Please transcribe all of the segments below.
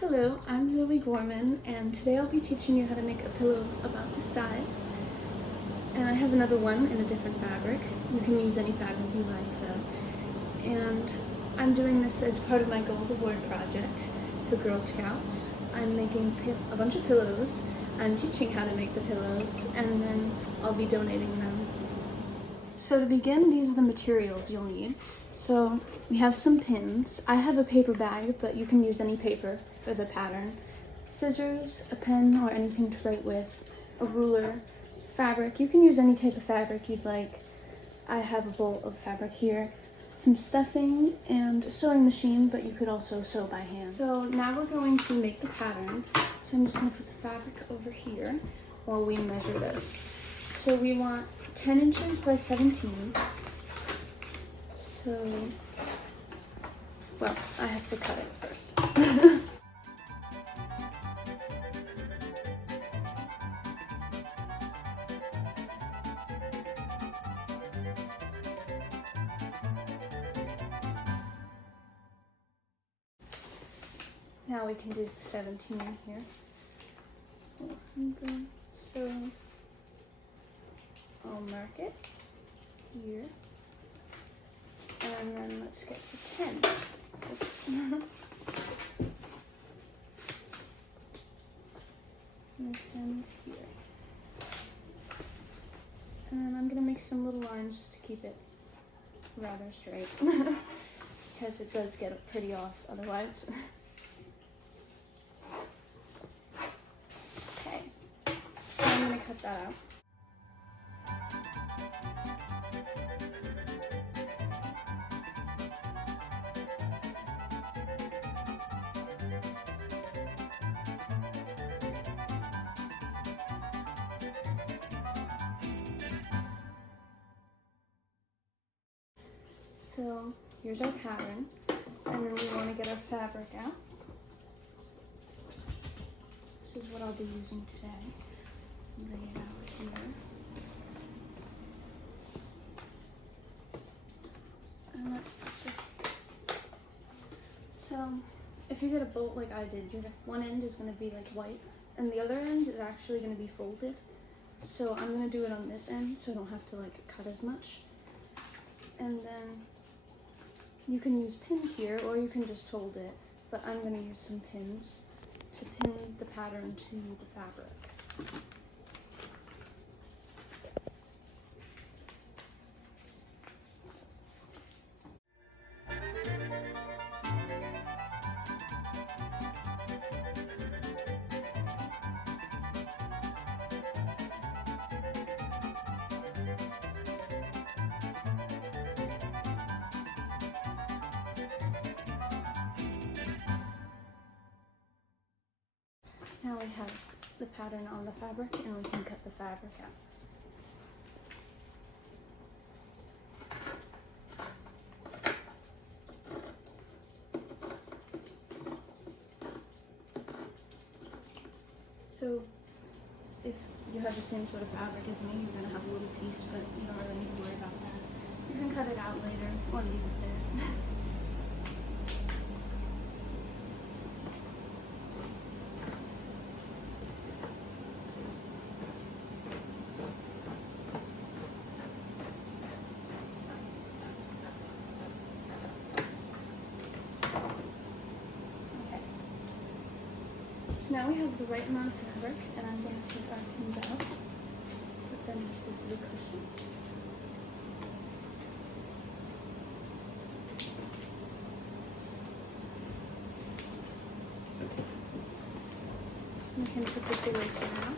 Hello, I'm Zoe Gorman, and today I'll be teaching you how to make a pillow about this size. And I have another one in a different fabric. You can use any fabric you like though. And I'm doing this as part of my Gold Award project for Girl Scouts. I'm making a bunch of pillows, I'm teaching how to make the pillows, and then I'll be donating them. So to begin, these are the materials you'll need. So we have some pins. I have a paper bag, but you can use any paper for the pattern. Scissors, a pen or anything to write with, a ruler, fabric. You can use any type of fabric you'd like. I have a bolt of fabric here, some stuffing, and a sewing machine, but you could also sew by hand. So now we're going to make the pattern. So I'm just going to put the fabric over here while we measure this. So we want 10 inches by 17. So, well, I have to cut it first. Now we can do the 17 here. 400. So I'll mark it here. And then let's get the 10. And the 10's here. And I'm gonna make some little lines just to keep it rather straight. Because it does get pretty off otherwise. Okay, so I'm gonna cut that out. So here's our pattern, and then we want to get our fabric out. This is what I'll be using today. Lay it out here. And let's put this here. So if you get a bolt like I did, one end is going to be like white, and the other end is actually going to be folded. So I'm going to do it on this end so I don't have to like cut as much. And then you can use pins here, or you can just hold it, but I'm going to use some pins to pin the pattern to the fabric. Now we have the pattern on the fabric, and we can cut the fabric out. So if you have the same sort of fabric as me, you're going to have a little piece, but you don't really need to worry about that. You can cut it out later or leave it there. So now we have the right amount of fabric, and I'm going to take our pins out, put them into this little cushion. We can put this away for now.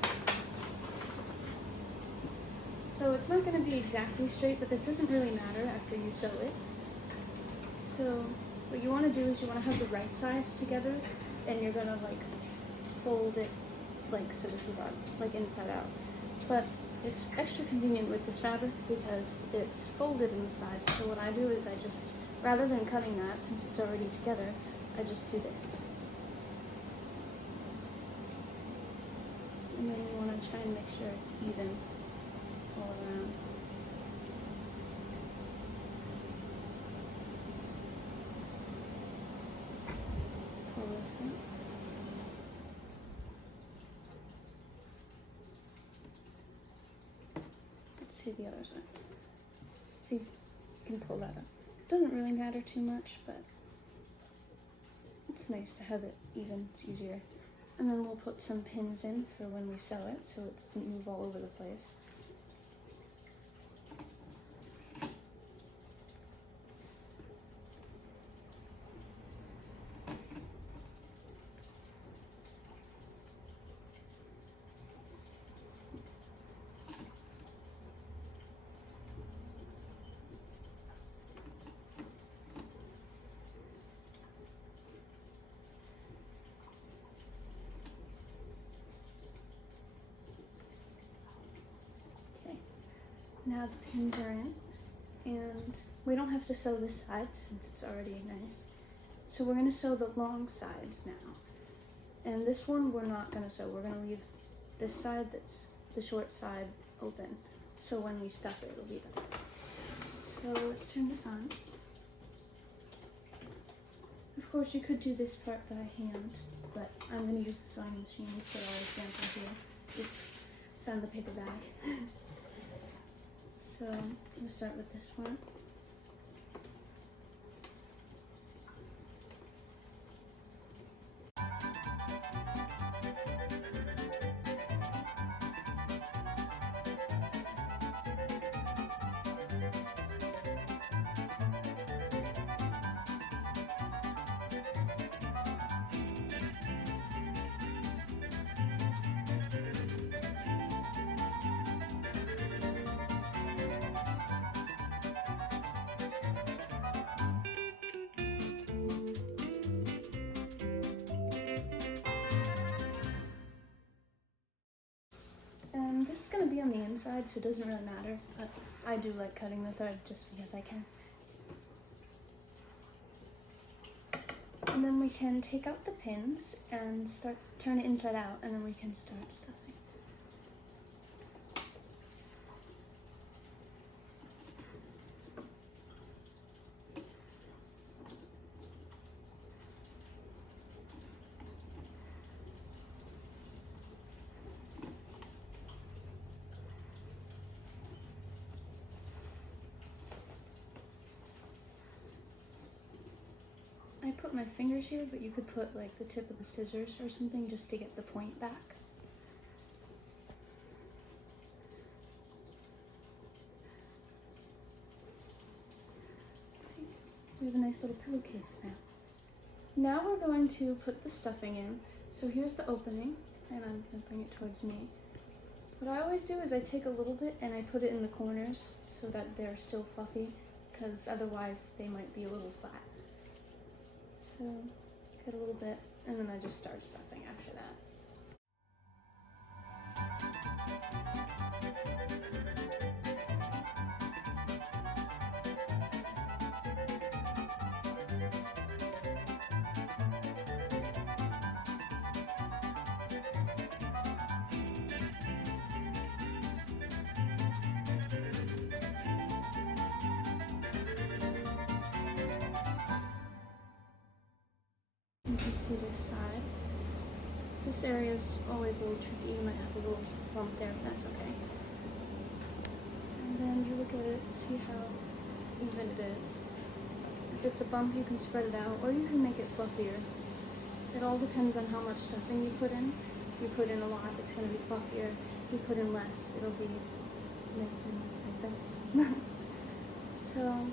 So it's not going to be exactly straight, but that doesn't really matter after you sew it. So what you want to do is you want to have the right sides together, and you're going to like fold it like so. This is on like inside out, but it's extra convenient with this fabric because it's folded in the sides. So what I do is I just, rather than cutting that since it's already together, I just do this. And then you want to try and make sure it's even all around. Pull this in. see the other side. See, you can pull that up. Doesn't really matter too much, but it's nice to have it even, it's easier. And then we'll put some pins in for when we sew it so it doesn't move all over the place. Now the pins are in, and we don't have to sew this side since it's already nice. So we're going to sew the long sides now. And this one we're not going to sew. We're going to leave this side that's the short side open. So when we stuff it, it'll be better. So let's turn this on. Of course you could do this part by hand, but I'm going to use the sewing machine for our example here. Oops, found the paper bag. So I'm going to start with this one. And this is going to be on the inside, so it doesn't really matter, but I do like cutting the thread just because I can. And then we can take out the pins and turn it inside out, and then we can start stuffing. I put my fingers here, but you could put like the tip of the scissors or something just to get the point back. See, we have a nice little pillowcase now. Now we're going to put the stuffing in. So here's the opening, and I'm going to bring it towards me. What I always do is I take a little bit and I put it in the corners so that they're still fluffy, because otherwise they might be a little flat. So, get a little bit, and then I just start stuffing after that. You can see this side. This area is always a little tricky. You might have a little bump there, but that's okay. And then you look at it, see how even it is. If it's a bump, you can spread it out, or you can make it fluffier. It all depends on how much stuffing you put in. If you put in a lot, it's going to be fluffier. If you put in less, it'll be nice and like this. So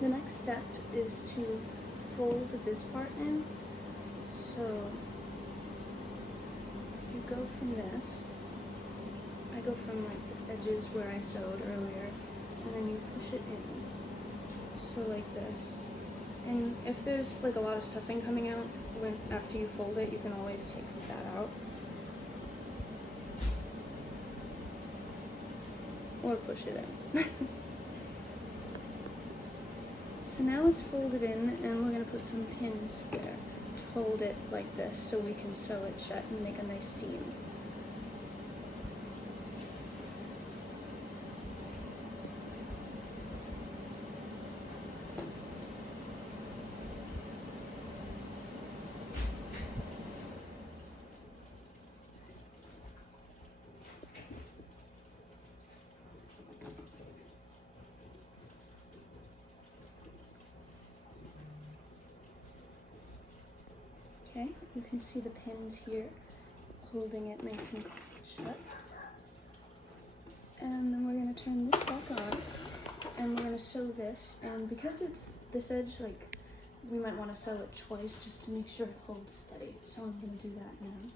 the next step is to fold this part in. So you go from this. I go from like the edges where I sewed earlier, and then you push it in. So like this. And if there's like a lot of stuffing coming out after you fold it, you can always take that out. Or push it in. So now it's folded in, and we're going to put some pins there to hold it like this so we can sew it shut and make a nice seam. Okay, you can see the pins here holding it nice and shut. And then we're going to turn this back on, and we're going to sew this, and because it's this edge, like, we might want to sew it twice just to make sure it holds steady, so I'm going to do that now.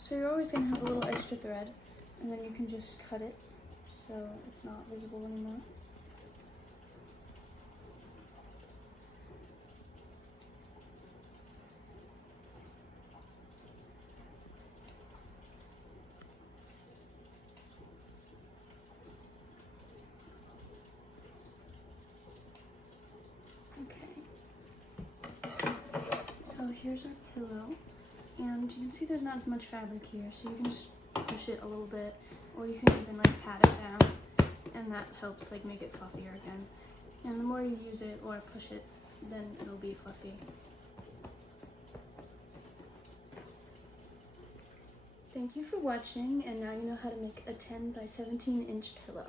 So you're always going to have a little extra thread, and then you can just cut it so it's not visible anymore. Okay, so here's our pillow, and you can see there's not as much fabric here, so you can just push it a little bit, or you can even like pat it down, and that helps like make it fluffier again. And the more you use it or push it, then it'll be fluffy. Thank you for watching, and now you know how to make a 10 by 17 inch pillow.